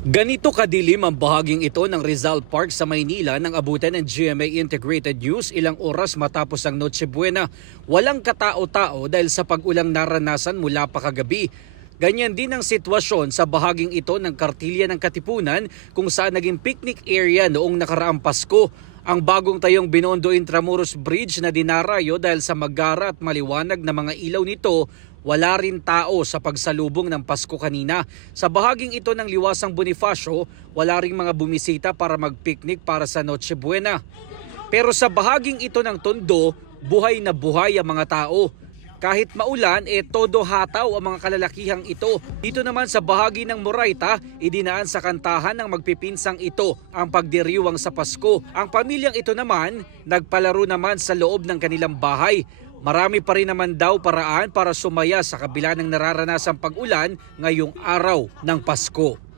Ganito kadilim ang bahaging ito ng Rizal Park sa Maynila nang abutan ng GMA Integrated News ilang oras matapos ang Noche Buena. Walang katao-tao dahil sa pag-ulang naranasan mula pa kagabi. Ganyan din ang sitwasyon sa bahaging ito ng Kartilya ng Katipunan kung saan naging picnic area noong nakaraang Pasko. Ang bagong tayong Binondo Intramuros Bridge na dinarayo dahil sa magara at maliwanag na mga ilaw nito, wala rin tao sa pagsalubong ng Pasko kanina. Sa bahaging ito ng Liwasang Bonifacio, wala ring mga bumisita para mag-picnic para sa Noche Buena. Pero sa bahaging ito ng Tondo, buhay na buhay ang mga tao. Kahit maulan, todo hataw ang mga kalalakihang ito. Dito naman sa bahagi ng Moraita, idinaan sa kantahan ng magpipinsang ito ang pagdiriwang sa Pasko. Ang pamilyang ito naman, nagpalaro naman sa loob ng kanilang bahay. Marami pa rin naman daw paraan para sumaya sa kabila ng nararanasang pag-ulan ngayong araw ng Pasko.